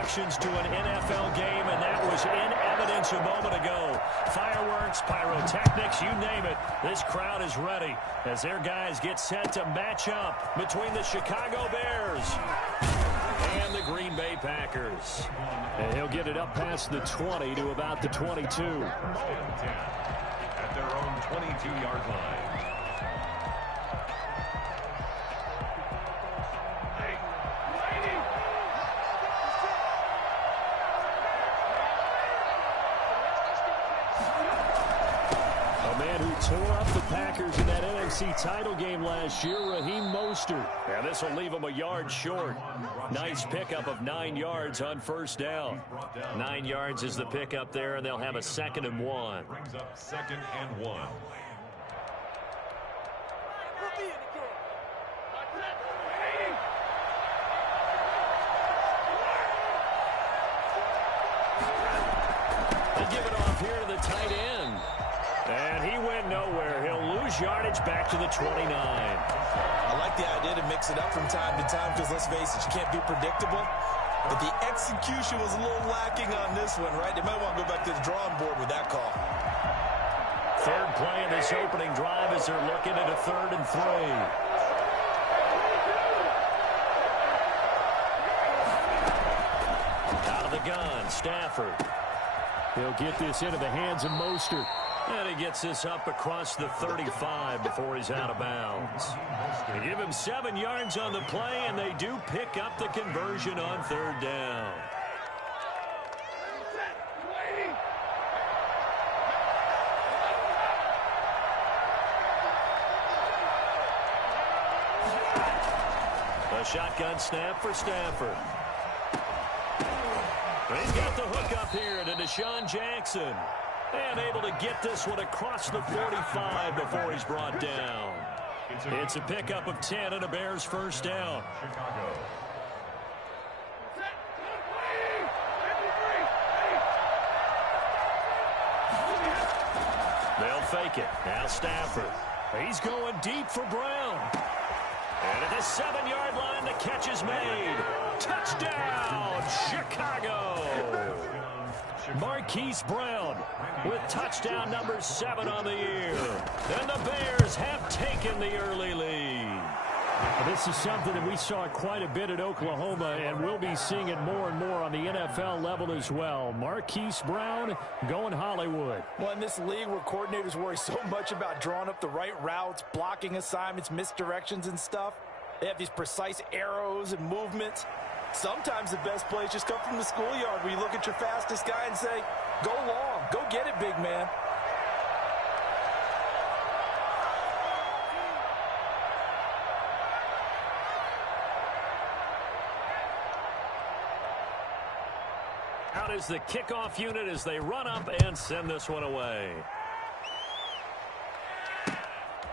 introductions to an NFL game, and that was in evidence a moment ago. Fireworks, pyrotechnics, you name it. This crowd is ready as their guys get set to match up between the Chicago Bears and the Green Bay Packers. And he'll get it up past the 20 to about the 22. At their own 22-yard line. Tore up the Packers in that NFC title game last year, Raheem Mostert. And this will leave them a yard short. Nice pickup of 9 yards on first down. 9 yards is the pickup there, and they'll have a 2nd and 1. Brings up 2nd and 1. They give it off here to the tight end. And he went nowhere. He'll lose yardage back to the 29. I like the idea to mix it up from time to time because, let's face it, you can't be predictable. But the execution was a little lacking on this one, right? They might want to go back to the drawing board with that call. Third play in this opening drive as they're looking at a 3rd and 3. Out of the gun, Stafford. He'll get this into the hands of Mostert. And he gets this up across the 35 before he's out of bounds. They give him 7 yards on the play, and they do pick up the conversion on 3rd down. A shotgun snap for Stafford. He's got the hook up here to Deshaun Jackson. And able to get this one across the 45 before he's brought down. It's a pickup of 10 and a Bears first down. They'll fake it. Now Stafford. He's going deep for Brown. And at the 7-yard line, the catch is made. Touchdown, Chicago. Marquise Brown with touchdown number 7 on the year. And the Bears have taken the early lead. This is something that we saw quite a bit at Oklahoma, and we'll be seeing it more and more on the NFL level as well. Marquise Brown going Hollywood. Well, in this league where coordinators worry so much about drawing up the right routes, blocking assignments, misdirections and stuff, they have these precise arrows and movements. Sometimes the best plays just come from the schoolyard where you look at your fastest guy and say, go long, go get it, big man. Out is the kickoff unit as they run up and send this one away.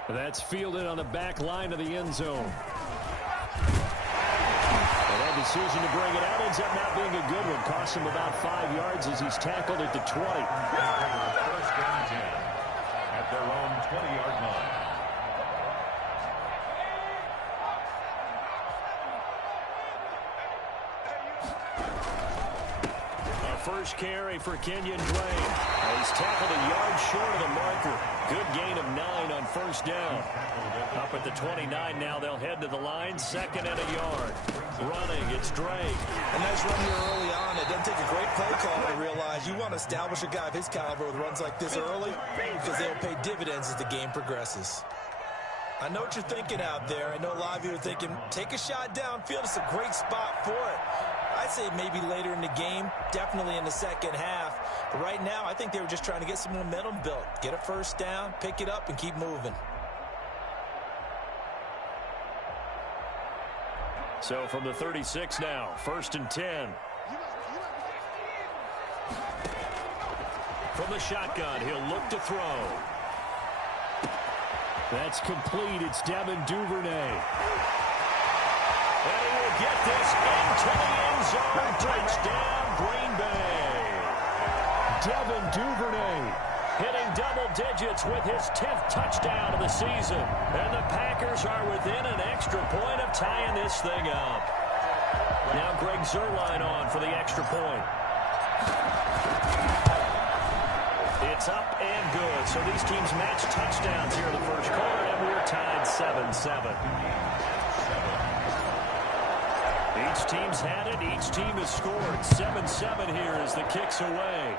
That's fielded on the back line of the end zone. Decision to bring it out ends up not being a good one. Costs him about 5 yards as he's tackled at the 20. First down 10 at their own 20-yard line. A first carry for Kenyon Drake. He's tackled a yard short of the marker. Good gain of 9 on first down. Up at the 29 now, they'll head to the line. 2nd and a yard. Running, it's Drake. A nice run here early on. It doesn't take a great play call to realize you want to establish a guy of his caliber with runs like this early because they'll pay dividends as the game progresses. I know what you're thinking out there. I know a lot of you are thinking, take a shot downfield. It's a great spot for it. I'd say maybe later in the game, definitely in the second half. But right now, I think they were just trying to get some momentum built. Get a first down, pick it up, and keep moving. So from the 36 now, 1st and 10. From the shotgun, he'll look to throw. That's complete. It's Devin Duvernay. And he will get this into the end zone. Touchdown, Green Bay. Devin Duvernay hitting double digits with his 10th touchdown of the season. And the Packers are within an extra point of tying this thing up. Now Greg Zuerlein on for the extra point. It's up and good. So these teams match touchdowns here in the first quarter, and we're tied 7-7. Each team's had it. Each team has scored. 7-7 here as the kick's away.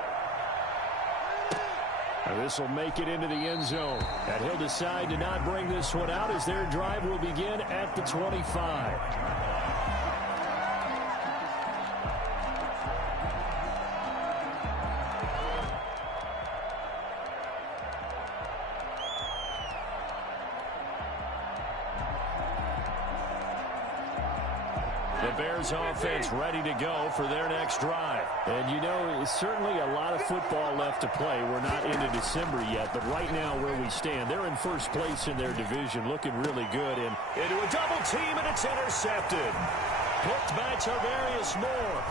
This will make it into the end zone. And he'll decide to not bring this one out as their drive will begin at the 25. The Bears offense ready to go for their next drive. And you know, certainly a lot of football left to play. We're not into December yet, but right now where we stand, they're in first place in their division, looking really good. And into a double team, and it's intercepted. Picked by Tavarius Moore.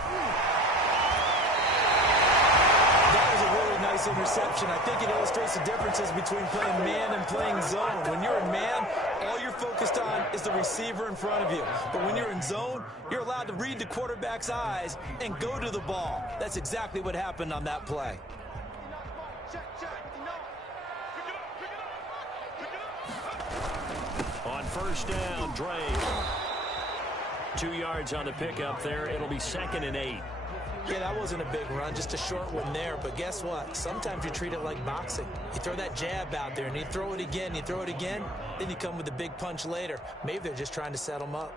That was a really nice interception. I think it illustrates the differences between playing man and playing zone. When you're in man, all you're focused on is the receiver in front of you. But when you're in zone, you're allowed to read the quarterback's eyes and go to the ball. That's exactly what happened on that play. On first down, Drake. 2 yards on the pickup there. It'll be 2nd and 8. Yeah, that wasn't a big run, just a short one there. But guess what? Sometimes you treat it like boxing. You throw that jab out there, and you throw it again, you throw it again, then you come with a big punch later. Maybe they're just trying to set them up.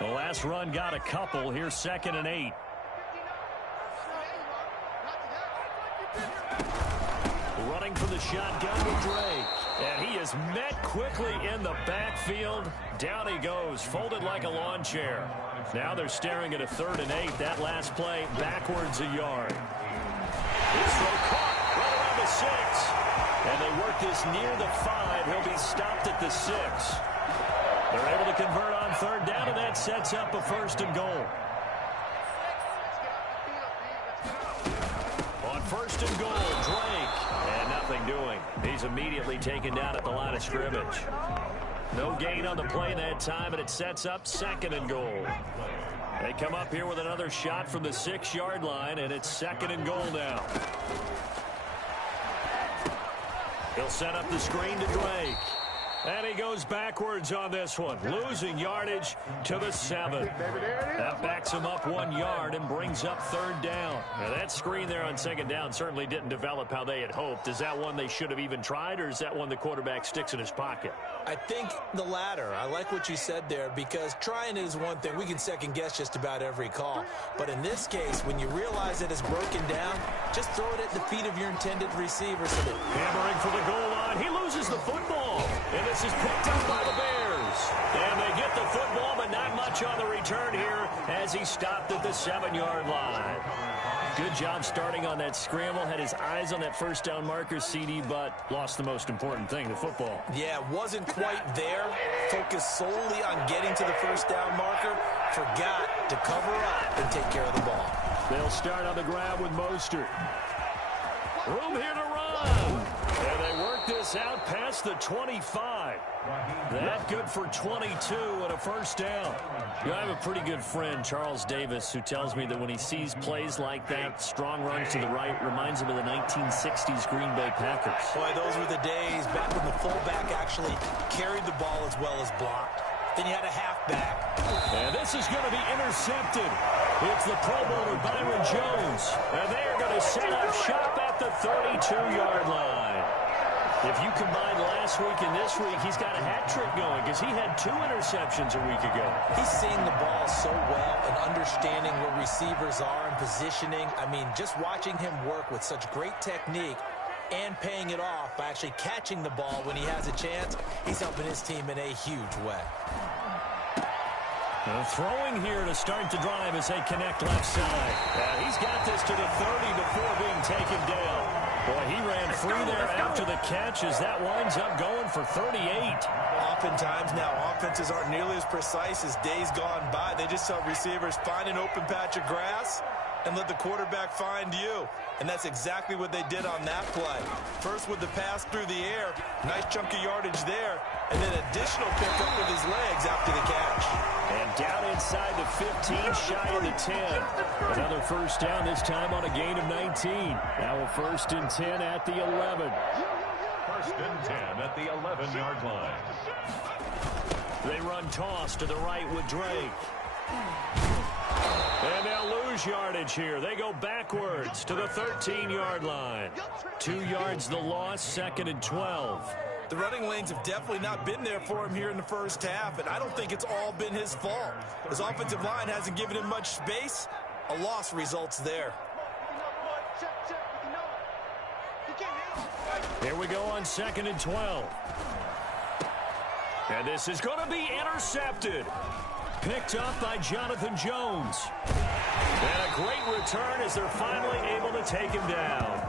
The last run got a couple. Here's 2nd and 8. Running for the shotgun with Drake. And he is met quickly in the backfield. Down he goes, folded like a lawn chair. Now they're staring at a 3rd and 8. That last play, backwards a yard. His throw caught right around the 6. And they work this near the 5. He'll be stopped at the 6. They're able to convert on 3rd down, and that sets up a 1st and goal. On 1st and goal, Drake. And nothing doing. He's immediately taken down at the line of scrimmage. No gain on the play that time, and it sets up 2nd and goal. They come up here with another shot from the 6-yard line, and it's 2nd and goal now. He'll set up the screen to Drake. And he goes backwards on this one, losing yardage to the 7. That backs him up 1 yard and brings up 3rd down. Now that screen there on 2nd down certainly didn't develop how they had hoped. Is that one they should have even tried, or is that one the quarterback sticks in his pocket? I think the latter. I like what you said there, because trying it is one thing. We can second guess just about every call. But in this case, when you realize that it's broken down, just throw it at the feet of your intended receiver. So that hammering for the goal line. He loses the football. And this is picked up by the Bears. And they get the football, but not much on the return here as he stopped at the 7-yard line. Good job starting on that scramble. Had his eyes on that 1st down marker, CD, but lost the most important thing, the football. Yeah, wasn't quite there. Focused solely on getting to the 1st down marker. Forgot to cover up and take care of the ball. They'll start on the grab with Mostert. Room here to run. And they work this out past the 25. That good for 22 and a 1st down. You know, I have a pretty good friend, Charles Davis, who tells me that when he sees plays like that, strong runs to the right, reminds him of the 1960s Green Bay Packers. Boy, those were the days back when the fullback actually carried the ball as well as blocked. Then you had a halfback. And this is going to be intercepted. It's the Pro Bowler Byron Jones. And they are going to set up shop at the 32-yard line. If you combine last week and this week, he's got a hat trick going because he had 2 interceptions a week ago. He's seeing the ball so well and understanding where receivers are and positioning. I mean, just watching him work with such great technique and paying it off by actually catching the ball when he has a chance, he's helping his team in a huge way. Throwing here to start the drive as they connect left side. He's got this to the 30 before being taken down. Boy, he ran free there after the catch as that winds up going for 38. Oftentimes now, offenses aren't nearly as precise as days gone by. They just tell receivers, find an open patch of grass and let the quarterback find you. And that's exactly what they did on that play. First with the pass through the air, nice chunk of yardage there, and then additional pickup with his legs after the catch. And down inside the 15, shy of the 10. Another first down, this time on a gain of 19. Now a 1st and 10 at the 11. 1st and 10 at the 11-yard line. They run toss to the right with Drake. And they'll lose yardage here. They go backwards to the 13-yard line. 2 yards the loss, 2nd and 12. The running lanes have definitely not been there for him here in the first half, and I don't think it's all been his fault. His offensive line hasn't given him much space. A loss results there. Here we go on 2nd and 12. And this is going to be intercepted. Picked up by Jonathan Jones. And a great return as they're finally able to take him down.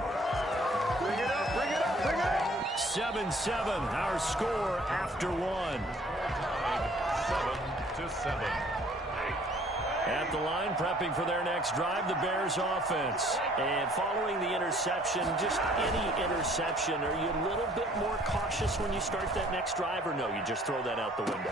Bring it up, bring it up, bring it up. 7-7, our score after one. 7-7. At the line, prepping for their next drive, the Bears offense. And following the interception, just any interception, are you a little bit more cautious when you start that next drive, or no, you just throw that out the window?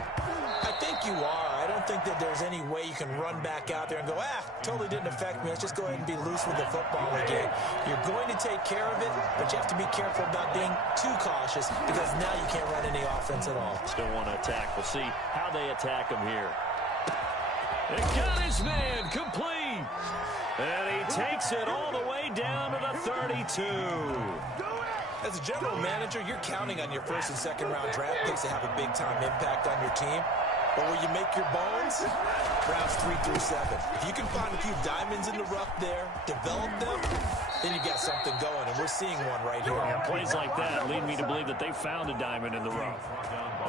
I think you are. I don't think that there's any way you can run back out there and go, totally didn't affect me. Let's just go ahead and be loose with the football again. You're going to take care of it, but you have to be careful about being too cautious because now you can't run any offense at all. Still want to attack. We'll see how they attack him here. It got his man complete. And he takes it all the way down to the 32. As a general manager, you're counting on your 1st and 2nd round draft picks to have a big-time impact on your team. But where you make your bones, rounds 3 through 7. If you can find a few diamonds in the rough there, develop them, then you got something going, and we're seeing one right here. Yeah, plays like that lead me to believe that they found a diamond in the rough.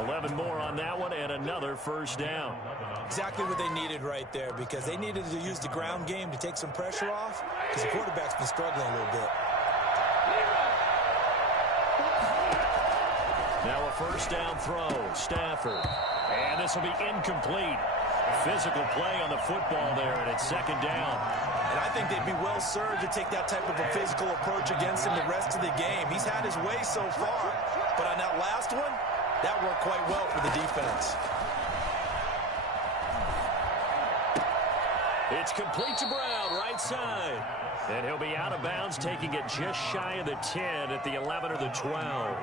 11 more on that one, and another first down. Exactly what they needed right there, because they needed to use the ground game to take some pressure off, because the quarterback's been struggling a little bit. Now a first down throw, Stafford. And this will be incomplete. Physical play on the football there, and it's 2nd down. And I think they'd be well served to take that type of a physical approach against him the rest of the game. He's had his way so far, but on that last one, that worked quite well for the defense. It's complete to Brown, right side. And he'll be out of bounds, taking it just shy of the 10 at the 11 or the 12.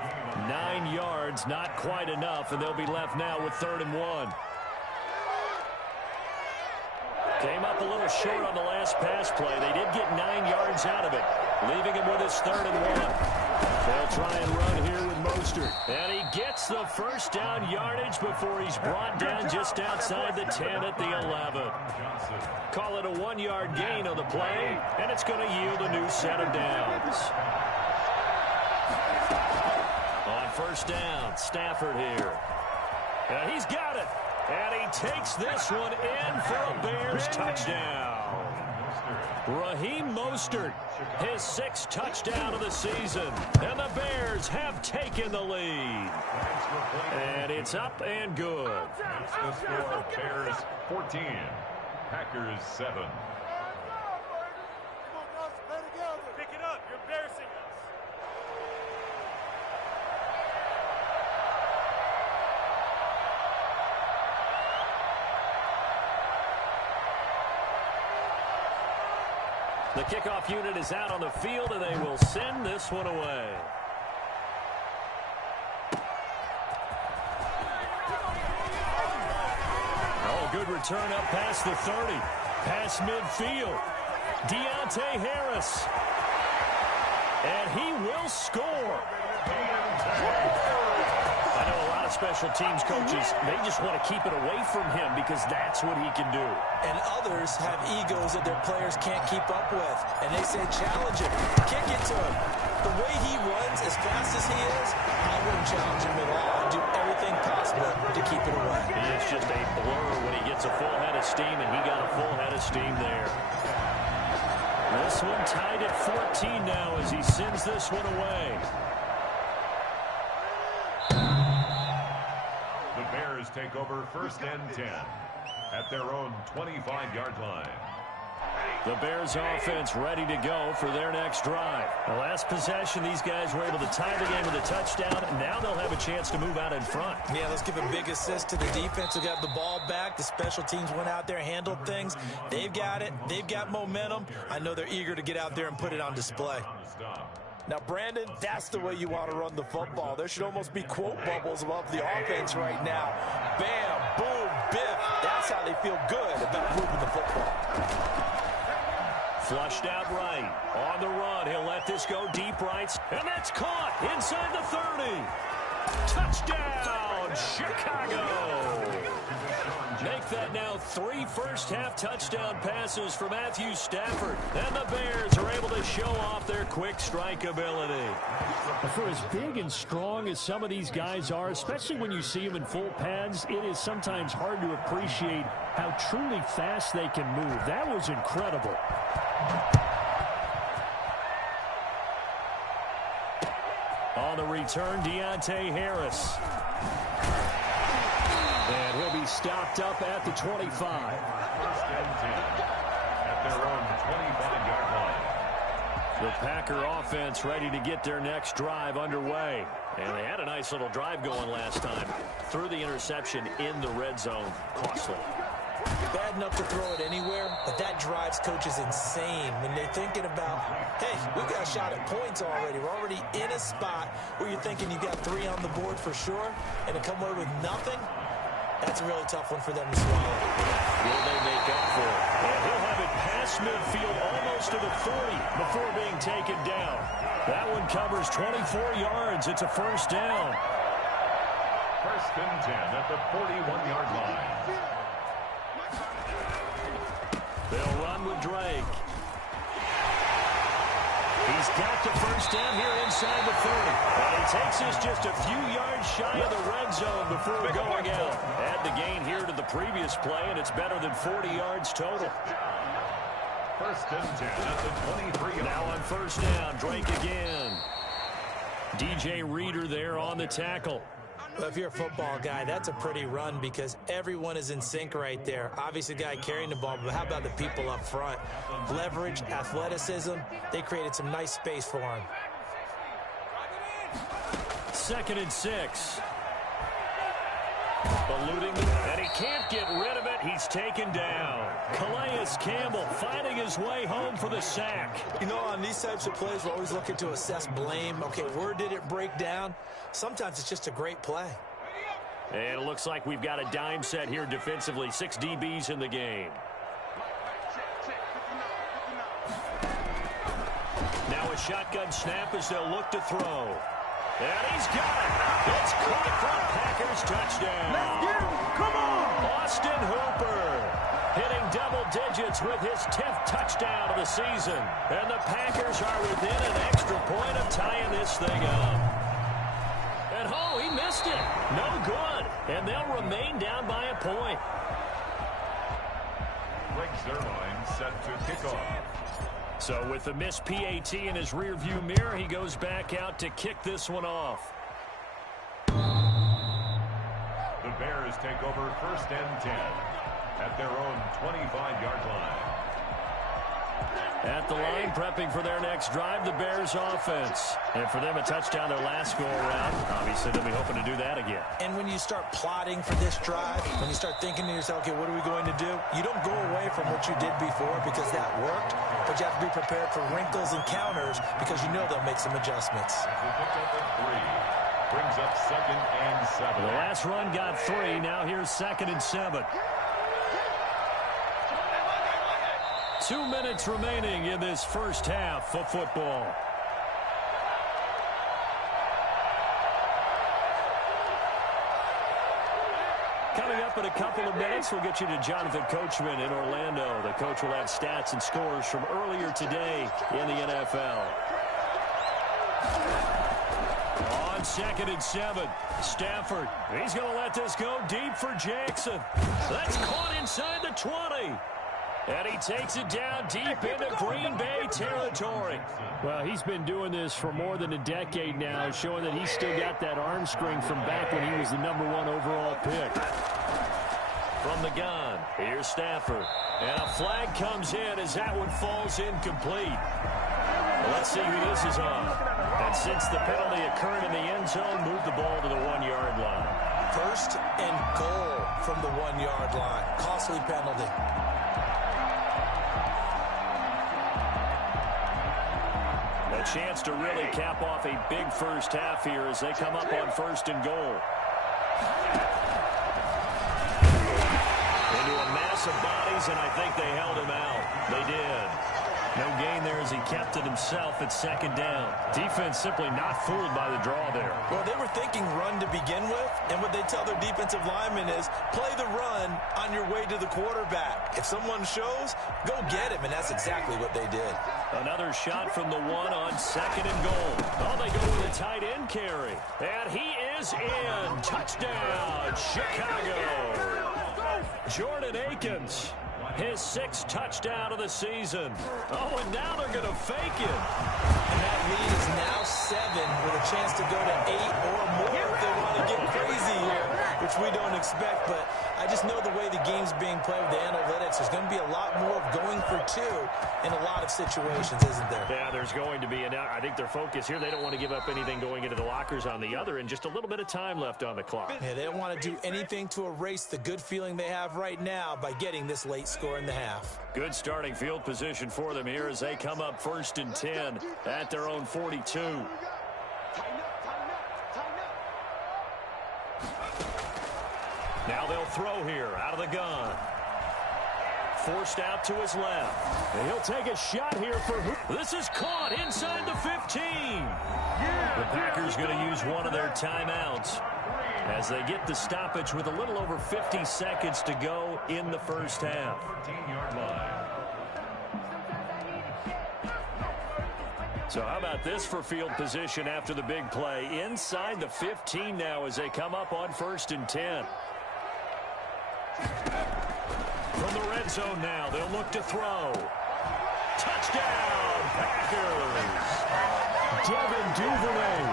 9 yards, not quite enough, and they'll be left now with 3rd and 1. Came up a little short on the last pass play. They did get 9 yards out of it, leaving him with his 3rd and 1. They'll try and run here with Mostert. And he gets the first down yardage before he's brought down just outside the 10 at the 11. Call it a 1-yard gain on the play, and it's going to yield a new set of downs. On first down, Stafford here. And he's got it. And he takes this one in for a Bears touchdown. Raheem Mostert, his 6th touchdown of the season. And the Bears have taken the lead. And it's up and good. The score, Bears 14, Packers 7. Pick it up. You're embarrassing us. The kickoff unit is out on the field, and they will send this one away. Oh, good return up past the 30. Past midfield. Deontay Harris. And he will score. I know a lot of special teams coaches, they just want to keep it away from him because that's what he can do. And others have egos that their players can't keep up with. And they say, challenge him. Can't get to him. The way he runs as fast as he is, I wouldn't challenge him at all. I'd do everything possible to keep it away. He is just a blur when he gets a full head of steam, and he got a full head of steam there. This one tied at 14 now as he sends this one away. The Bears take over 1st and 10 at their own 25-yard line. The Bears offense ready to go for their next drive. The last possession, these guys were able to tie the game with a touchdown, and now they'll have a chance to move out in front. Yeah, let's give a big assist to the defense who got the ball back. The special teams went out there, handled things. They've got it. They've got momentum. I know they're eager to get out there and put it on display. Now, Brandon, that's the way you want to run the football. There should almost be quote bubbles above the offense right now. Bam, boom, biff. That's how they feel good about moving the football. Flushed out right. On the run. He'll let this go deep right. And that's caught inside the 30. Touchdown, Chicago. Make that now 3 first-half touchdown passes for Matthew Stafford. And the Bears are able to show off their quick strike ability. For as big and strong as some of these guys are, especially when you see them in full pads, it is sometimes hard to appreciate how truly fast they can move. That was incredible. On the return, Deontay Harris. And he'll be stopped up at the 25. First and 10 at their own 25-yard line. The Packer offense ready to get their next drive underway. And they had a nice little drive going last time. Threw the interception in the red zone. Costly. Bad enough to throw it anywhere, but that drives coaches insane when they're thinking about, hey, we've got a shot at points already. We're already in a spot where you're thinking you've got 3 on the board for sure, and to come away with nothing, that's a really tough one for them to swallow. Will they make up for it? And he'll have it past midfield almost to the 40 before being taken down. That one covers 24 yards. It's a first down. First and 10 at the 41-yard line. They'll run with Drake. He's got the first down here inside the 30. And he takes us just a few yards shy of the red zone before going out. Add the gain here to the previous play, and it's better than 40 yards total. First and 10 at the 23. Now on first down, Drake again. DJ Reader there on the tackle. Well, if you're a football guy, that's a pretty run because everyone is in sync right there. Obviously, the guy carrying the ball, but how about the people up front? Leverage, athleticism, they created some nice space for him. 2nd and 6. Eluding, and he can't get rid of it. He's taken down. Calais Campbell finding his way home for the sack. You know, on these types of plays, we're always looking to assess blame. Okay, where did it break down? Sometimes it's just a great play. And it looks like we've got a dime set here defensively. 6 DBs in the game. Now a shotgun snap as they'll look to throw. And he's got it. It's caught for a Packers touchdown. Let's get him. Come on. Austin Hooper hitting double digits with his 10th touchdown of the season. And the Packers are within an extra point of tying this thing up. And oh, he missed it. No good. And they'll remain down by a point. Greg Zerline set to kick off. So with the missed PAT in his rearview mirror, he goes back out to kick this one off. The Bears take over first and 10 at their own 25-yard line. At the line, prepping for their next drive, the Bears offense. And for them, a touchdown their last go-around. Obviously, they'll be hoping to do that again. And when you start plotting for this drive, when you start thinking to yourself, okay, what are we going to do? You don't go away from what you did before because that worked, but you have to be prepared for wrinkles and counters because you know they'll make some adjustments. He picked up a 3. Brings up 2nd and 7. The last run got 3. Now here's 2nd and 7. 2 minutes remaining in this first half of football. Coming up in a couple of minutes, we'll get you to Jonathan Coachman in Orlando. The coach will have stats and scores from earlier today in the NFL. On 2nd and 7, Stafford. He's going to let this go deep for Jackson. That's caught inside the 20. And he takes it down deep into Green Bay territory. Well, he's been doing this for more than a decade now, showing that he's still got that arm strength from back when he was the #1 overall pick. From the gun, here's Stafford. And a flag comes in as that one falls incomplete. Well, let's see who this is on. And since the penalty occurred in the end zone, move the ball to the 1-yard line. First and goal from the 1-yard line. Costly penalty. A chance to really cap off a big first half here as they come up on first and goal. Into a mass of bodies, and I think they held him out. They did. No gain there as he kept it himself at second down. Defense simply not fooled by the draw there. Well, they were thinking run to begin with, and what they tell their defensive linemen is play the run on your way to the quarterback. If someone shows, go get him, and that's exactly what they did. Another shot from the 1 on second and goal. Oh, they go with a tight end carry. And he is in. Touchdown, Chicago. Jordan Akins, his 6th touchdown of the season. Oh, and now they're going to fake it. And that lead is now 7 with a chance to go to 8 or more if they want to get crazy here, which we don't expect. But I just know the way the game's being played with the analytics, there's going to be a lot more of going for 2 in a lot of situations, isn't there? Yeah, there's going to be. And I think their focus here, they don't want to give up anything going into the lockers on the other, and just a little bit of time left on the clock. Yeah, they don't want to do anything to erase the good feeling they have right now by getting this late score in the half. Good starting field position for them here as they come up first and 10 at their own 42. Now they'll throw here out of the gun. Forced out to his left. And he'll take a shot here for who? This is caught inside the 15. The Packers going to use one of their timeouts as they get the stoppage with a little over 50 seconds to go in the first half. 13-yard line. So how about this for field position after the big play? Inside the 15 now as they come up on first and 10. From the red zone now, they'll look to throw. Touchdown, Packers! Devin Duvernay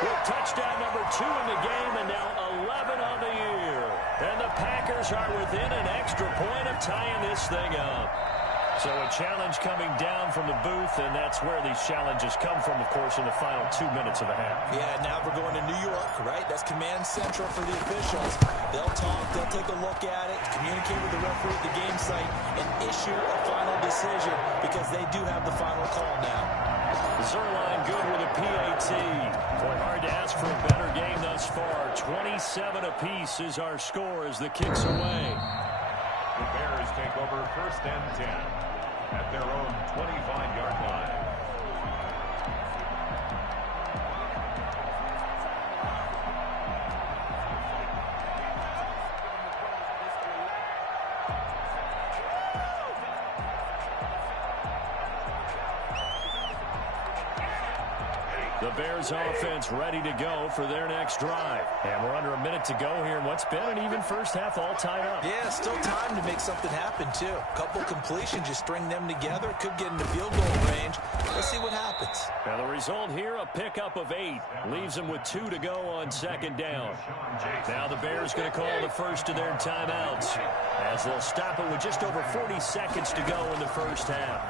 with touchdown number 2 in the game, and now 11 on the year. And the Packers are within an extra point of tying this thing up. So a challenge coming down from the booth, and that's where these challenges come from, of course, in the final 2 minutes of the half. Yeah, now we're going to New York, right? That's command central for the officials. They'll talk, they'll take a look at it, communicate with the referee at the game site, and issue a final decision because they do have the final call now. Zerline good with a PAT. Boy, hard to ask for a better game thus far. 27 apiece is our score as the kick's away. The Bears take over first and 10 at their own 25-yard line. The Bears offense ready to go for their next drive. And we're under a minute to go here in what's been an even first half all tied up. Yeah, still time to make something happen, too. A couple completions, you string them together, could get into field goal range. Let's see what happens. Now the result here, a pickup of 8. Leaves them with 2 to go on second down. Now the Bears going to call the first of their timeouts as they'll stop it with just over 40 seconds to go in the first half.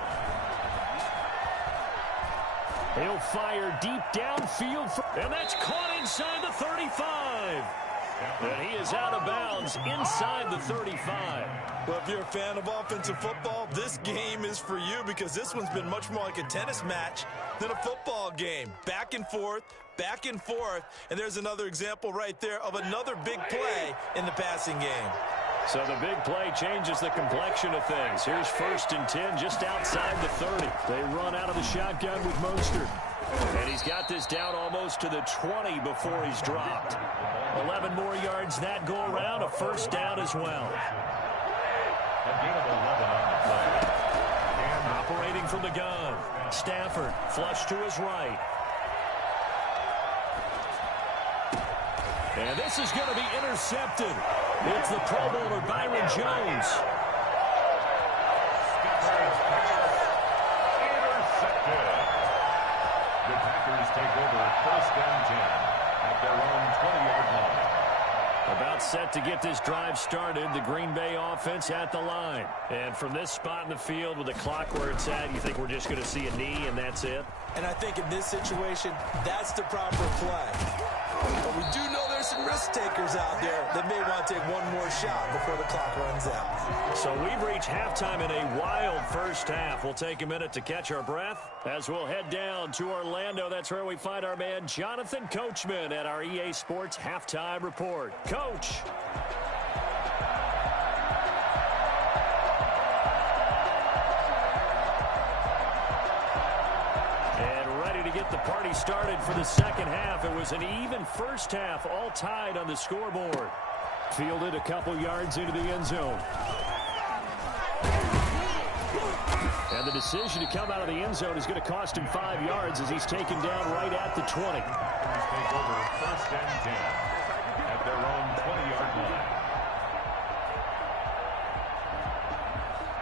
He'll fire deep downfield, and that's caught inside the 35. And he is out of bounds inside the 35. Well, if you're a fan of offensive football, this game is for you because this one's been much more like a tennis match than a football game. Back and forth, and there's another example right there of another big play in the passing game. So the big play changes the complexion of things. Here's first and 10 just outside the 30. They run out of the shotgun with Mostert. And he's got this down almost to the 20 before he's dropped. 11 more yards that go around, a first down as well. A gain of 11 on the play. And operating from the gun. Stafford flush to his right. And this is going to be intercepted. It's the Pro Bowler Byron Jones. intercepted. The Packers take over first and 10 at their own 20-yard line. About About set to get this drive started, the Green Bay offense at the line. And from this spot in the field with the clock where it's at, you think we're just going to see a knee and that's it? And I think in this situation, that's the proper play. But we do know there's some risk takers out there that may want to take one more shot before the clock runs out. So we've reached halftime in a wild first half. We'll take a minute to catch our breath as we'll head down to Orlando. That's where we find our man Jonathan Coachman at our EA Sports Halftime Report. Coach. Get the party started for the second half. It was an even first half, all tied on the scoreboard. Fielded a couple yards into the end zone. And the decision to come out of the end zone is going to cost him 5 yards as he's taken down right at the 20. Take over first and 10 at their own 20-yard line.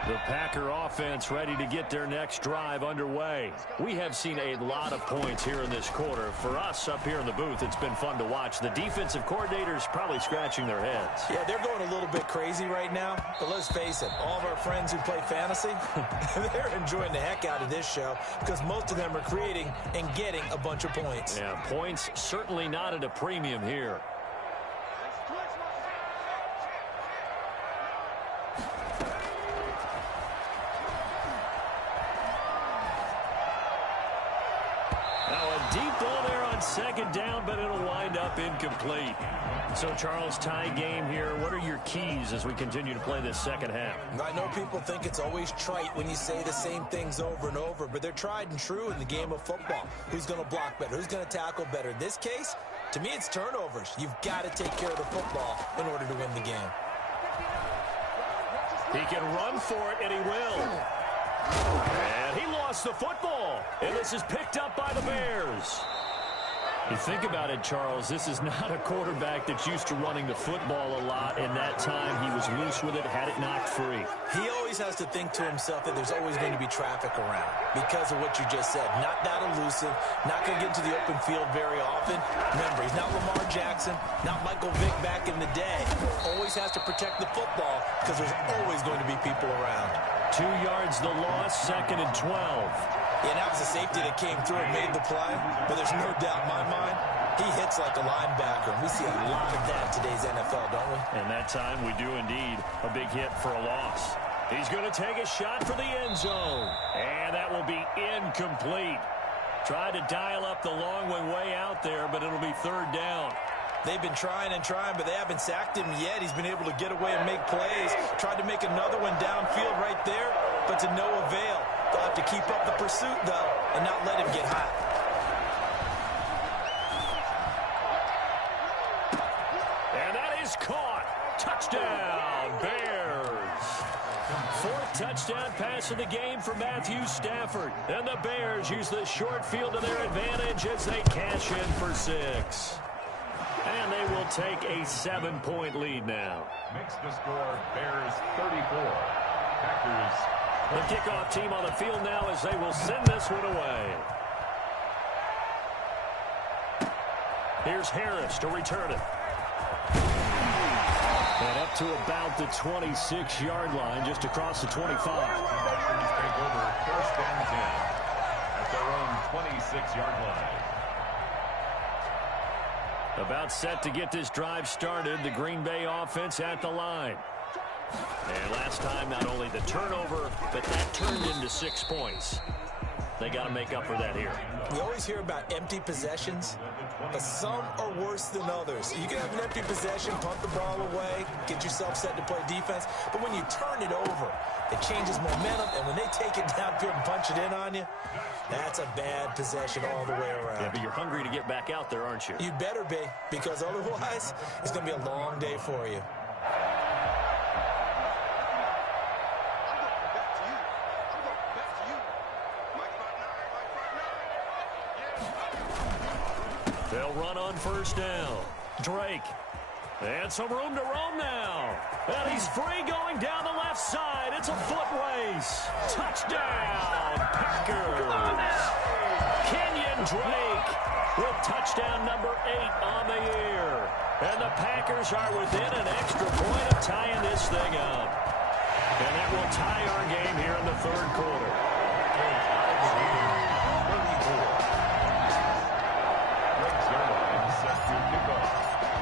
The Packer offense ready to get their next drive underway. We have seen a lot of points here in this quarter. For us up here in the booth, it's been fun to watch. The defensive coordinators probably scratching their heads. Yeah, they're going a little bit crazy right now. But let's face it, all of our friends who play fantasy, they're enjoying the heck out of this show because most of them are creating and getting a bunch of points. Yeah, points certainly not at a premium here. Deep ball there on second down, but it'll wind up incomplete. So, Charles, tie game here. What are your keys as we continue to play this second half? I know people think it's always trite when you say the same things over and over, but they're tried and true in the game of football. Who's going to block better? Who's going to tackle better? In this case, to me, it's turnovers. You've got to take care of the football in order to win the game. He can run for it, and he will. And he lost the football. And this is picked up by the Bears. You think about it, Charles, this is not a quarterback that's used to running the football a lot. In that time, he was loose with it, had it knocked free. He always has to think to himself that there's always going to be traffic around because of what you just said. Not that elusive, not going to get into the open field very often. Remember, he's not Lamar Jackson, not Michael Vick back in the day. Always has to protect the football because there's always going to be people around. 2 yards the loss, 2nd and 12. Yeah, that was a safety that came through and made the play, but there's no doubt in my mind, he hits like a linebacker, and we see a lot of that in today's NFL, don't we? And that time we do indeed a big hit for a loss. He's going to take a shot for the end zone, and that will be incomplete. Tried to dial up the long way out there, but it'll be third down. They've been trying and trying, but they haven't sacked him yet. He's been able to get away and make plays. Tried to make another one downfield right there, but to no avail. They'll have to keep up the pursuit, though, and not let him get hot. And that is caught. Touchdown, Bears. 4th touchdown pass of the game for Matthew Stafford. And the Bears use the short field to their advantage as they cash in for 6. And they will take a 7-point lead now. Makes the score Bears 34. Packers. The kickoff team on the field now as they will send this one away. Here's Harris to return it. And up to about the 26-yard line, just across the 25. Packers take over first and 10 at their own 26-yard line. About set to get this drive started, the Green Bay offense at the line. And last time, not only the turnover, but that turned into 6 points. They got to make up for that here. You always hear about empty possessions, but some are worse than others. You can have an empty possession, punt the ball away, get yourself set to play defense, but when you turn it over, it changes momentum, and when they take it downfield and punch it in on you, that's a bad possession all the way around. Yeah, but you're hungry to get back out there, aren't you? You better be, because otherwise, it's going to be a long day for you. They'll run on first down. Drake. And some room to roam now. And he's free going down the left side. It's a foot race. Touchdown, Packers. Kenyon Drake with touchdown number 8 on the year. And the Packers are within an extra point of tying this thing up. And that will tie our game here in the third quarter.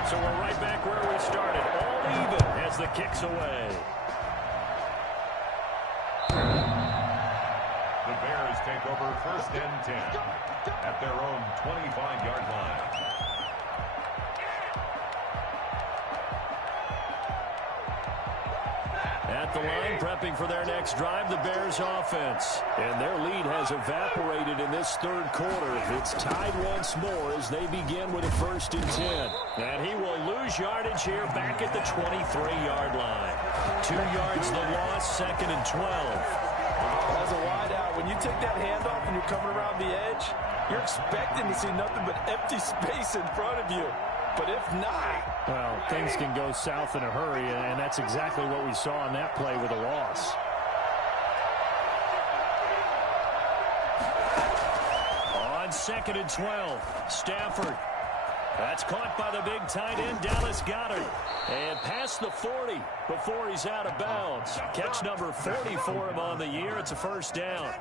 So we're right back where we started, all even as the kick's away. The Bears take over first and 10 at their own 25-yard line. At the line, prepping for their next drive, the Bears offense. And their lead has evaporated in this third quarter. It's tied once more as they begin with a first and 10. And he will lose yardage here back at the 23-yard line. 2 yards the loss, second and 12. As a wide out, when you take that handoff and you're coming around the edge, you're expecting to see nothing but empty space in front of you. But if not, well, things can go south in a hurry, and that's exactly what we saw on that play with a loss. On second and 12, Stafford. That's caught by the big tight end, Dallas Goedert. And past the 40 before he's out of bounds. Catch number 40 for him on the year. It's a first down.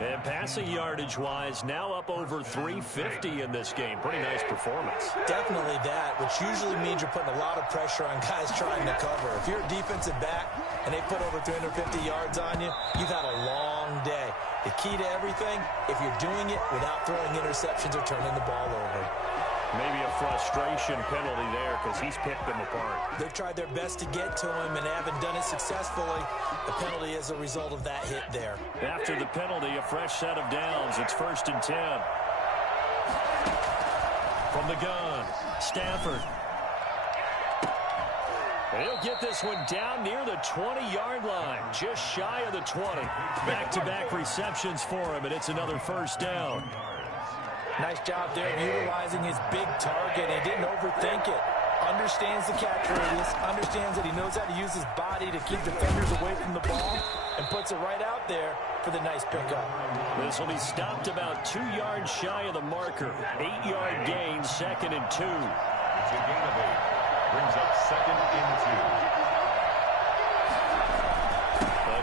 And passing yardage-wise, now up over 350 in this game. Pretty nice performance. Definitely that, which usually means you're putting a lot of pressure on guys trying to cover. If you're a defensive back and they put over 350 yards on you, you've had a long day. The key to everything, if you're doing it without throwing interceptions or turning the ball over. Maybe a frustration penalty there because he's picked them apart. They've tried their best to get to him and haven't done it successfully. The penalty is a result of that hit there. After the penalty, a fresh set of downs. It's first and 10. From the gun, Stafford. He'll get this one down near the 20-yard line, just shy of the 20. Back-to-back receptions for him, and it's another first down. Nice job there utilizing his big target. He didn't overthink it. Understands the catch radius, understands that he knows how to use his body to keep defenders away from the ball, and puts it right out there for the nice pickup. This will be stopped about 2 yards shy of the marker. 8-yard gain, second and 2. It's a gain of 8. Brings up second and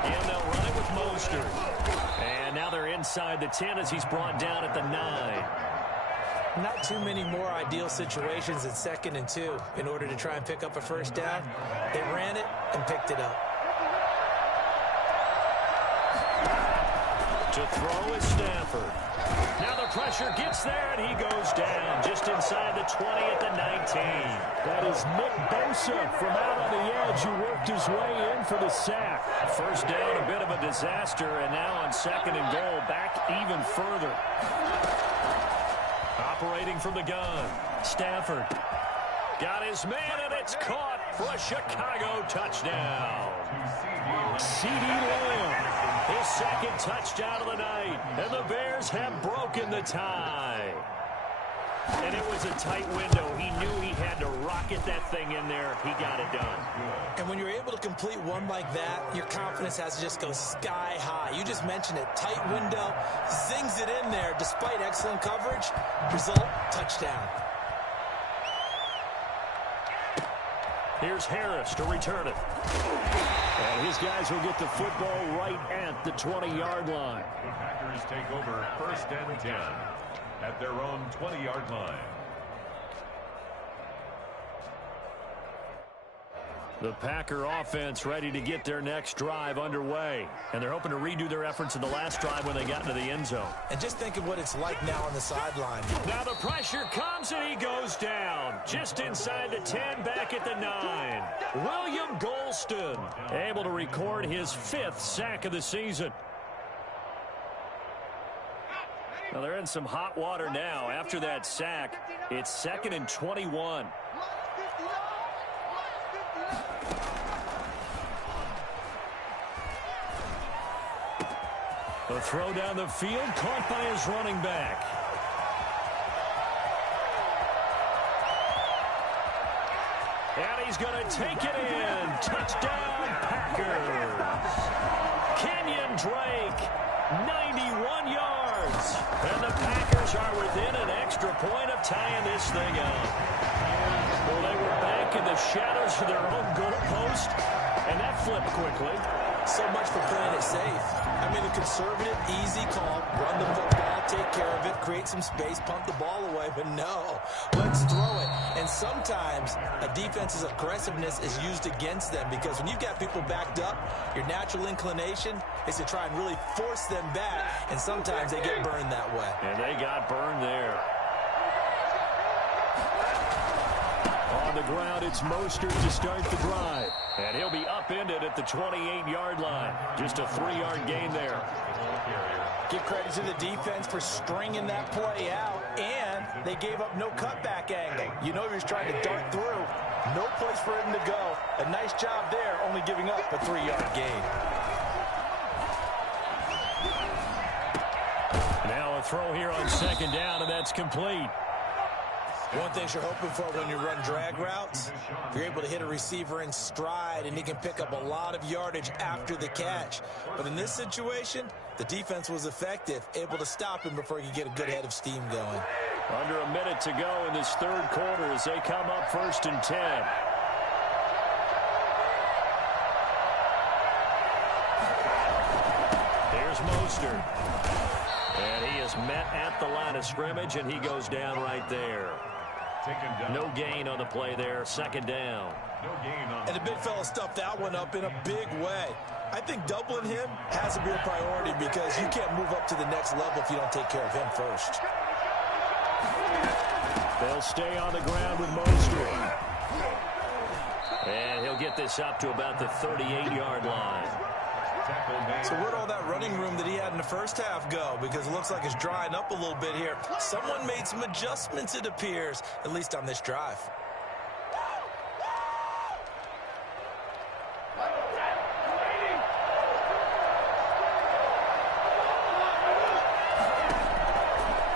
2. Again, they'll run it with Mostert. And now they're inside the 10 as he's brought down at the 9. Not too many more ideal situations at second and 2 in order to try and pick up a first down. They ran it and picked it up. To throw is Stafford. Now the pressure gets there, and he goes down just inside the 20 at the 19. That is Nick Bosa from out on the edge who worked his way in for the sack. First down, a bit of a disaster, and now on second and goal, back even further. Operating from the gun, Stafford. Got his man, and it's caught for a Chicago touchdown. CeeDee Lamb, his second touchdown of the night, and the Bears have broken the tie. And it was a tight window. He knew he had to rocket that thing in there. He got it done. And when you're able to complete one like that, your confidence has to just go sky high. You just mentioned it. Tight window, zings it in there despite excellent coverage. Result, touchdown. Here's Harris to return it. And his guys will get the football right at the 20-yard line. The Packers take over first and 10 at their own 20-yard line. The Packer offense ready to get their next drive underway. And they're hoping to redo their efforts in the last drive when they got into the end zone. And just think of what it's like now on the sideline. Now the pressure comes and he goes down. Just inside the 10, back at the 9. William Golston able to record his 5th sack of the season. Now they're in some hot water now. After that sack, it's second and 21. The throw down the field, caught by his running back. And he's going to take it in. Touchdown, Packers. Kenyon Drake, 91 yards. And the Packers are within an extra point of tying this thing up. Well, they were back in the shadows of their own goal post, and that flipped quickly. So much for playing it safe. I mean, a conservative, easy call. Run the football, take care of it, create some space, punt the ball away. But no, let's throw it. And sometimes a defense's aggressiveness is used against them because when you've got people backed up, your natural inclination is to try and really force them back. And sometimes they get burned that way. And they got burned there. On the ground, it's Mostert to start the drive. And he'll be upended at the 28-yard line. Just a 3-yard gain there. Give credit to the defense for stringing that play out, and they gave up no cutback angle. You know he was trying to dart through. No place for him to go. A nice job there, only giving up a 3-yard gain. Now a throw here on second down, and that's complete. One thing you're hoping for when you run drag routes, you're able to hit a receiver in stride, and he can pick up a lot of yardage after the catch. But in this situation, the defense was effective, able to stop him before he could get a good head of steam going. Under a minute to go in this third quarter as they come up 1st and 10. Here's Mostert. And he is met at the line of scrimmage, and he goes down right there. No gain on the play there. Second down. And the big fella stuffed that one up in a big way. I think doubling him has to be a priority because you can't move up to the next level if you don't take care of him first. They'll stay on the ground with Mostert. And he'll get this up to about the 38-yard line. So where'd all that running room that he had in the first half go? Because it looks like it's drying up a little bit here. Someone made some adjustments, it appears, at least on this drive.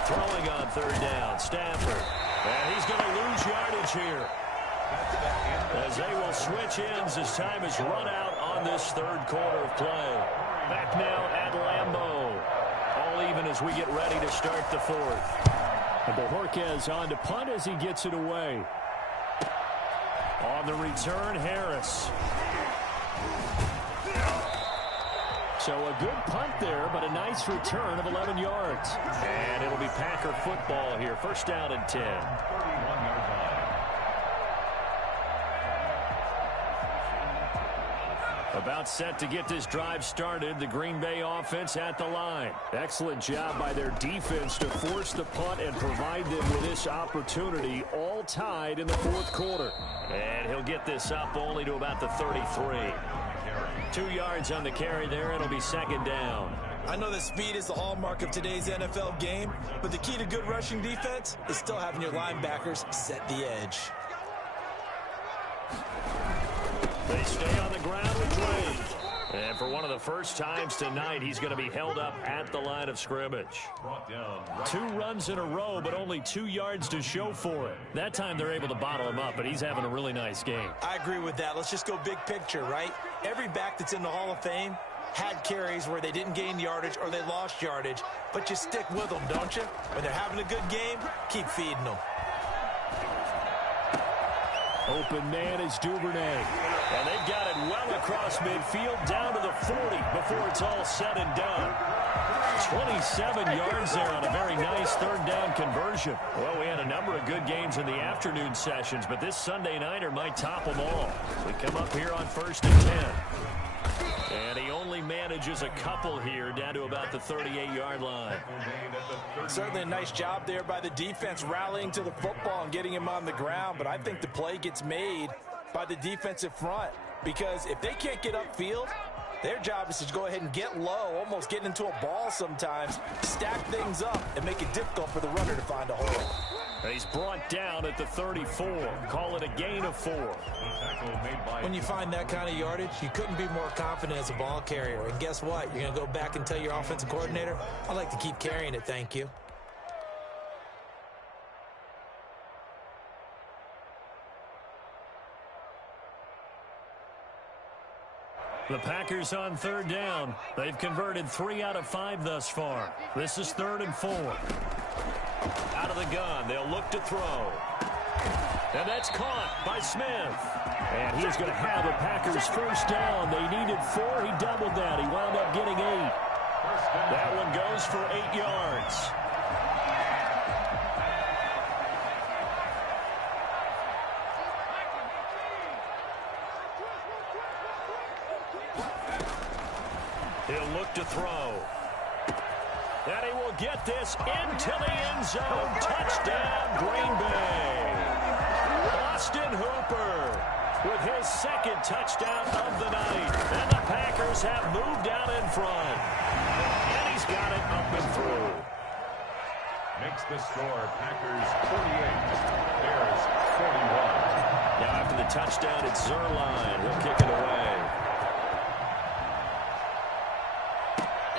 Throwing on third down, Stafford. And he's going to lose yardage here. As they will switch ends as time is run out on this third quarter of play. Back now at Lambeau. All even as we get ready to start the fourth. And Bojorquez on to punt as he gets it away. On the return, Harris. So a good punt there, but a nice return of 11 yards. And it'll be Packer football here. First down and 10. About set to get this drive started. The Green Bay offense at the line. Excellent job by their defense to force the punt and provide them with this opportunity, all tied in the fourth quarter. And he'll get this up only to about the 33. 2 yards on the carry there. It'll be second down. I know that speed is the hallmark of today's NFL game, but the key to good rushing defense is still having your linebackers set the edge. They stay on the ground with Drake. And for one of the first times tonight, he's going to be held up at the line of scrimmage. 2 runs in a row, but only 2 yards to show for it. That time they're able to bottle him up, but he's having a really nice game. I agree with that. Let's just go big picture, right? Every back that's in the Hall of Fame had carries where they didn't gain yardage or they lost yardage, but you stick with them, don't you? When they're having a good game, keep feeding them. Open man is Duvernay. And they've got it well across midfield down to the 40 before it's all said and done. 27 yards there on a very nice third down conversion. Well, we had a number of good games in the afternoon sessions, but this Sunday nighter might top them all. We come up here on 1st and 10. And he only manages a couple here down to about the 38-yard line. Certainly a nice job there by the defense rallying to the football and getting him on the ground, but I think the play gets made by the defensive front because if they can't get upfield, their job is to go ahead and get low, almost get into a ball sometimes, stack things up, and make it difficult for the runner to find a hole. He's brought down at the 34. Call it a gain of 4. When you find that kind of yardage, you couldn't be more confident as a ball carrier. And guess what? You're going to go back and tell your offensive coordinator, I'd like to keep carrying it, thank you. The Packers on third down. They've converted 3 out of 5 thus far. This is 3rd and 4. Out of the gun, they'll look to throw. And that's caught by Smith. And he's going to have a Packers first down. They needed 4. He doubled that. He wound up getting 8. That one goes for 8 yards. He'll look to throw. And he will get this into the end zone. Touchdown, Green Bay. Austin Hooper with his second touchdown of the night. And the Packers have moved out in front. And he's got it up and through. Makes the score Packers 48, Bears 41. Now after the touchdown, it's Zerline. He'll kick it away.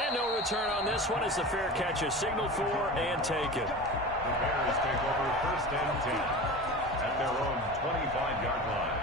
And no return on this one as the fair catch is signaled for and taken. The Bears take over first and 10 at their own 25-yard line.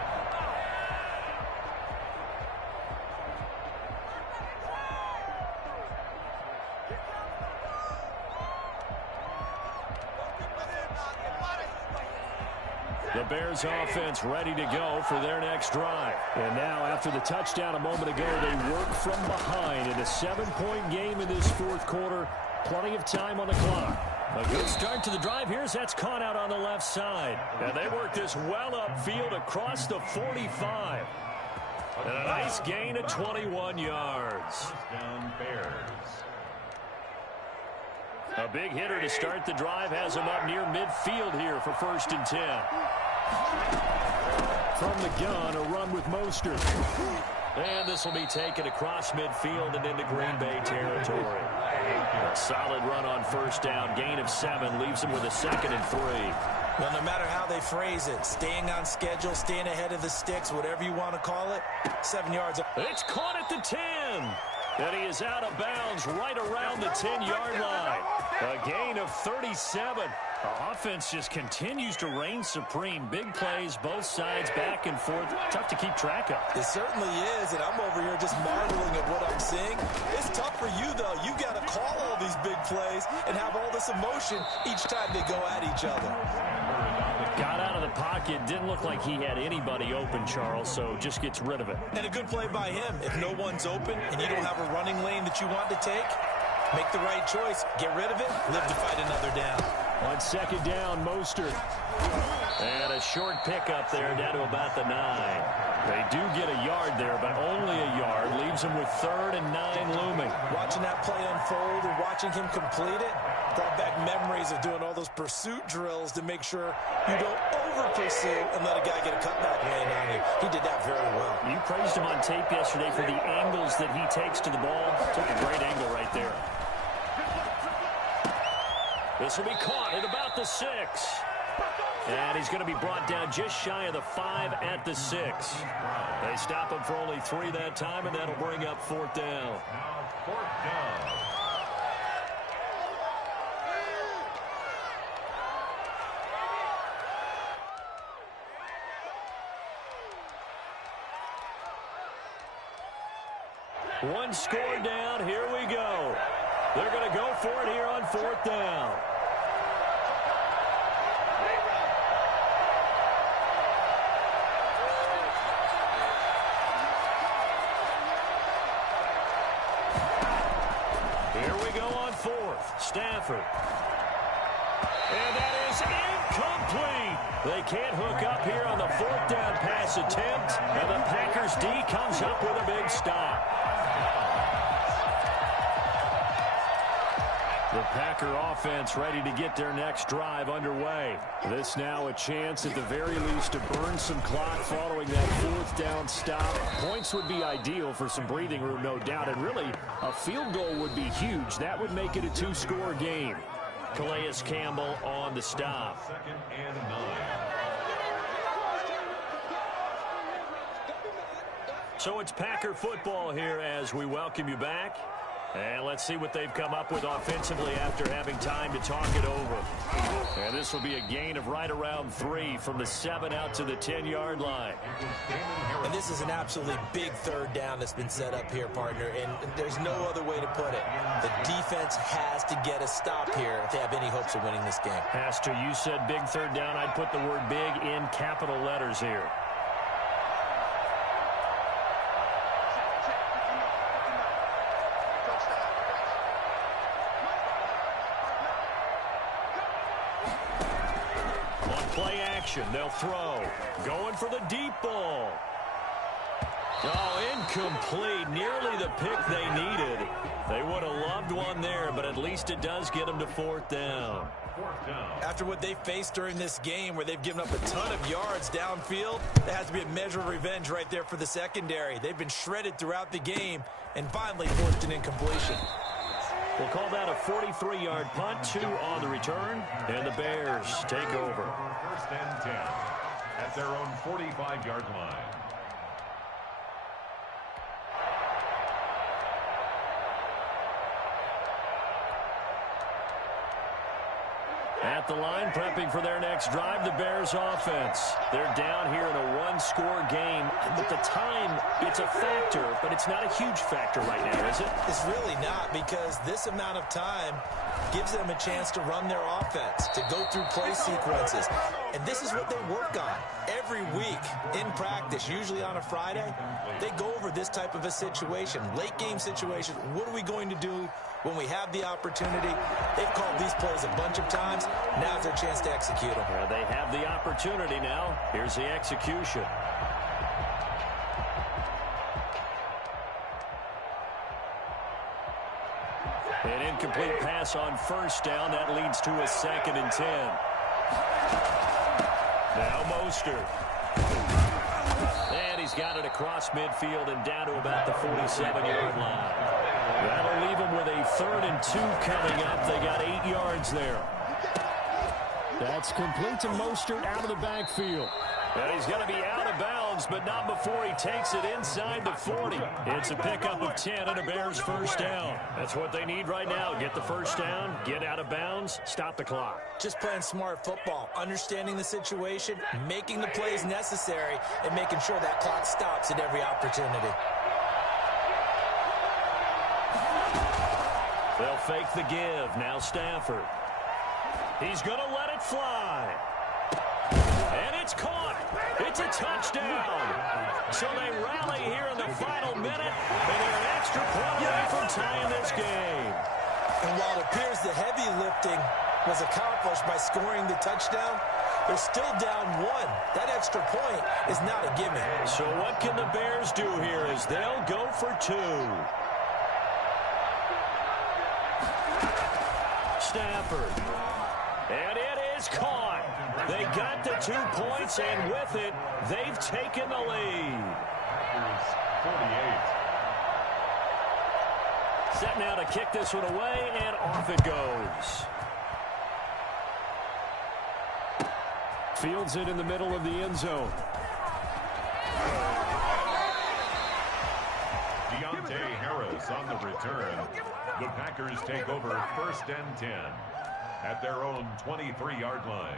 The Bears offense ready to go for their next drive. And now after the touchdown a moment ago, they work from behind in a 7-point game in this fourth quarter. Plenty of time on the clock. A good start to the drive here as that's caught out on the left side. And they work this well upfield across the 45. And a nice gain of 21 yards. Down Bears. A big hitter to start the drive has him up near midfield here for first and 10. From the gun, a run with Mostert. And this will be taken across midfield and into Green Bay territory. A solid run on first down. Gain of 7 leaves him with a second and 3. Well, no matter how they phrase it, staying on schedule, staying ahead of the sticks, whatever you want to call it, 7 yards. It's caught at the 10. And he is out of bounds right around the 10-yard line. A gain of 37. The offense just continues to reign supreme. Big plays, both sides, back and forth. Tough to keep track of. It certainly is, and I'm over here just marveling at what I'm seeing. It's tough for you, though. You got to call all these big plays and have all this emotion each time they go at each other. Got out of the pocket. Didn't look like he had anybody open, Charles, so just gets rid of it. And a good play by him. If no one's open and you don't have a running lane that you want to take, make the right choice. Get rid of it. Live to fight another down. On second down, Mostert. And a short pickup there down to about the 9. They do get a yard there, but only a yard. Leaves him with 3rd and 9 looming. Watching that play unfold and watching him complete it brought back memories of doing all those pursuit drills to make sure you don't over-pursue and let a guy get a cutback lane on you. He did that very well. You praised him on tape yesterday for the angles that he takes to the ball. Took a great angle right there. This will be caught at about the 6. And he's going to be brought down just shy of the 5 at the 6. They stop him for only 3 that time, and that'll bring up 4th down. Now 4th down. One score down. Here we go. They're going to go for it here on 4th down. Here we go on 4th. Stafford. And that is incomplete. They can't hook up here on the 4th down pass attempt. And the Packers D comes up with a big stop. The Packer offense ready to get their next drive underway. This now a chance at the very least to burn some clock following that 4th down stop. Points would be ideal for some breathing room, no doubt. And really, a field goal would be huge. That would make it a 2-score game. Calais Campbell on the stop. 2nd and 9. So it's Packer football here as we welcome you back. And let's see what they've come up with offensively after having time to talk it over. And this will be a gain of right around 3 from the 7 out to the 10-yard line. And this is an absolutely big third down that's been set up here, partner, and there's no other way to put it. The defense has to get a stop here if they have any hopes of winning this game. Pastor, you said big third down. I'd put the word big in capital letters here. They'll throw. Going for the deep ball. Oh, incomplete. Nearly the pick they needed. They would have loved one there, but at least it does get them to 4th down. After what they faced during this game where they've given up a ton of yards downfield, there has to be a measure of revenge right there for the secondary. They've been shredded throughout the game and finally forced an incompletion. We'll call that a 43-yard punt, 2 on the return, and the Bears take over. 1st and 10 at their own 45-yard line. At the line, prepping for their next drive, the Bears offense. They're down here in a one-score game, but the time, it's a factor, but it's not a huge factor right now, is it? It's really not, because this amount of time gives them a chance to run their offense, to go through play sequences. And this is what they work on every week in practice, usually on a Friday. They go over this type of a situation, late game situation. What are we going to do when we have the opportunity? They've called these plays a bunch of times. Now's their chance to execute them. Well, they have the opportunity now. Here's the execution. An incomplete pass on 1st down. That leads to a 2nd and 10. Now Mostert. And he's got it across midfield and down to about the 47-yard line. That'll leave them with a 3rd and 2 coming up. They got 8 yards there. That's complete to Mostert out of the backfield. And he's going to be out of bounds, but not before he takes it inside the 40. It's a pickup of 10 and a Bears 1st down. That's what they need right now. Get the 1st down, get out of bounds, stop the clock. Just playing smart football, understanding the situation, making the plays necessary, and making sure that clock stops at every opportunity. They'll fake the give. Now Stafford. He's going to let it fly. And it's caught. It's a touchdown. So they rally here in the final minute, and they're an extra point away from tying this game. And while it appears the heavy lifting was accomplished by scoring the touchdown, they're still down 1. That extra point is not a gimme. So what can the Bears do here as they'll go for 2? Stafford. And it is caught. They got the 2 points, and with it, they've taken the lead. 48. Set now to kick this one away, and off it goes. Fields it in the middle of the end zone. Deontay Harris on the return. The Packers take over 1st and 10 at their own 23-yard line.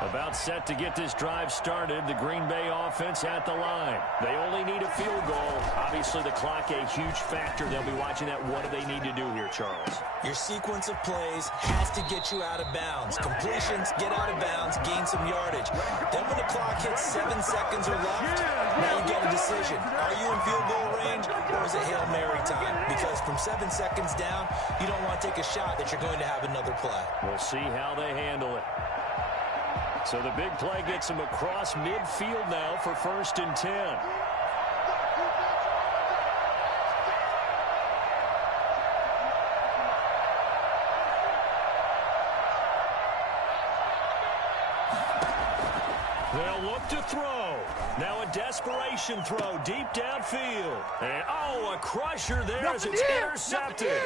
About set to get this drive started. The Green Bay offense at the line. They only need a field goal. Obviously, the clock a huge factor. They'll be watching that. What do they need to do here, Charles? Your sequence of plays has to get you out of bounds. Completions, get out of bounds, gain some yardage. Then when the clock hits 7 seconds or left, now you get a decision. Are you in field goal range, or is it Hail Mary time? Because from 7 seconds down, you don't want to take a shot that you're going to have another play. We'll see how they handle it. So the big play gets them across midfield now for 1st and 10. They'll look to throw. Now a desperation throw deep downfield. And, oh, a crusher there as it's intercepted.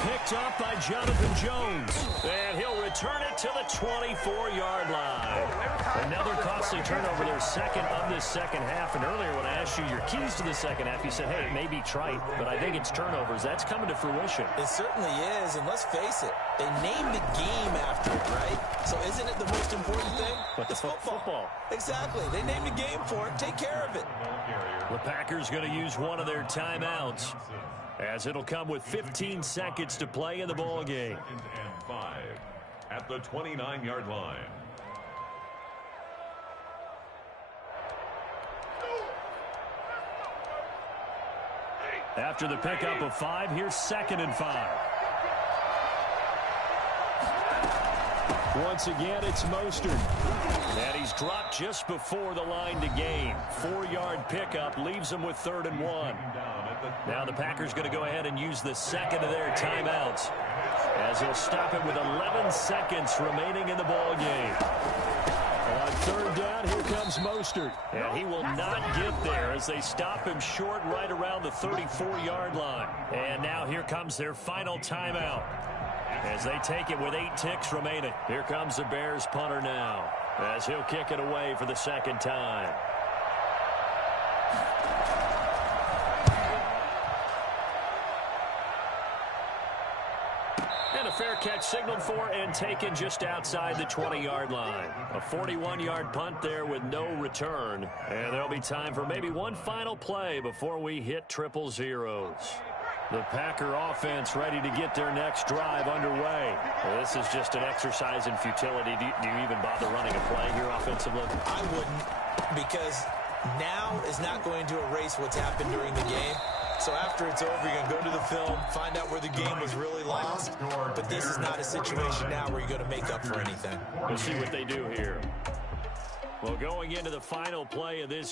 Picked up by Jonathan Jones. And he'll return it to the 24-yard line. Another costly turnover, their second of this second half. And earlier when I asked you your keys to the second half, you said, hey, it may be trite, but I think it's turnovers. That's coming to fruition. It certainly is, and let's face it, they named the game after it, right? So isn't it the most important thing? But it's football. Exactly. They named the game for it. Take care of it. The Packers going to use one of their timeouts, as it'll come with 15 seconds to play in the ball game. 2nd and 5 at the 29-yard line. After the pickup of 5, here's 2nd and 5. Once again, it's Mostert. And he's dropped just before the line to gain. 4-yard pickup leaves him with 3rd and 1. Now the Packers going to go ahead and use the second of their timeouts, as he'll stop it with 11 seconds remaining in the ball game. On 3rd down, here comes Mostert. And he will not get there as they stop him short right around the 34-yard line. And now here comes their final timeout, as they take it with 8 ticks remaining. Here comes the Bears punter now, as he'll kick it away for the second time. And a fair catch signaled for and taken just outside the 20-yard line. A 41-yard punt there with no return. And there'll be time for maybe one final play before we hit triple zeros. The Packer offense ready to get their next drive underway. Well, this is just an exercise in futility. Do you even bother running a play here offensively? I wouldn't, because now is not going to erase what's happened during the game. So after it's over, you're going to go to the film, find out where the game was really lost. But this is not a situation now where you're going to make up for anything. We'll see what they do here. Well, going into the final play of this